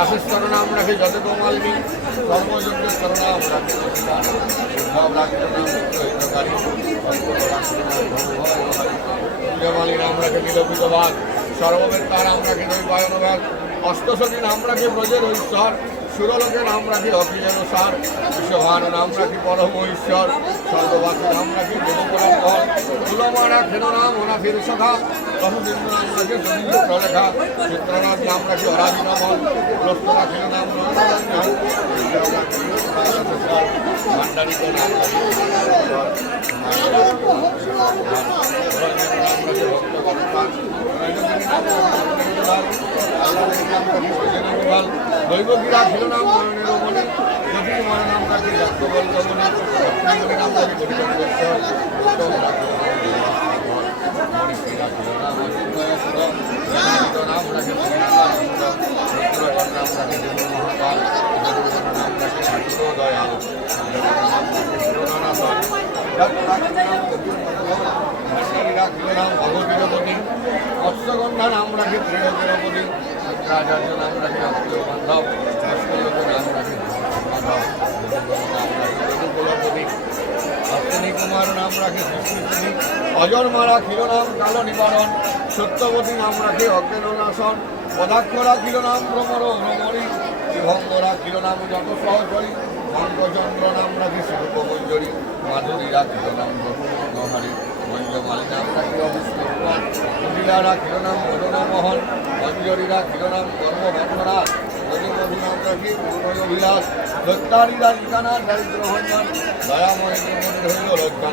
রাখে নাম হিতকারী সূর্যমালী নাম রাখে নিলপিত বাঘ সর্ববেত্তা নাম রাখে নৈবায়ন বাঘ অষ্টশতী নাম রাখে ব্রজের ঐশ্বর নাম রাখি সার বিশ্বভান নাম রাখি পরম ঈশ্বর সর্ববাসী নাম রাখি তুলমারা খেল নাম অনাথির সখা প্রলেখা চিত্রনাথ নাম রাখি অরাজি নমন প্রস্তরা নাম ভান্ডারিত নাম রাখি ছিল নাম যদি তোমার নাম রাখি যাত্রবল গমনে নাম রাখি ভগবীরপতি মৎস্যগন্ধা নাম রাখি অশ্বিনী কুমার নাম রাখি সুস্মৃতি অজন্মারা ক্ষীর নাম কালো নিবারণ সত্যবতী নাম রাখি অজ্ঞাননাশন পদাক্ষ রাখিল নাম ভ্রমর ভ্রমণী বিভঙ্গরা ক্ষীর নাম যত সহচরী অঙ্গচন্দ্র নাম রাখি শিল্পমঞ্জরী মাধুরী রাখিল নাম রঘুনহারী মঞ্জমালী নাম রাখি অবিষ্ণুমান মহিলা রাখিল নাম মদনমোহন মঞ্জরীরা ক্ষীর নাম কর্মবন্ধনা মধুমধু নাম রাখি প্রণয় অভিলাষ দত্তারীরা নিকানা দারিদ্র ভঞ্জন দয়াময় মনে হইল লজ্জা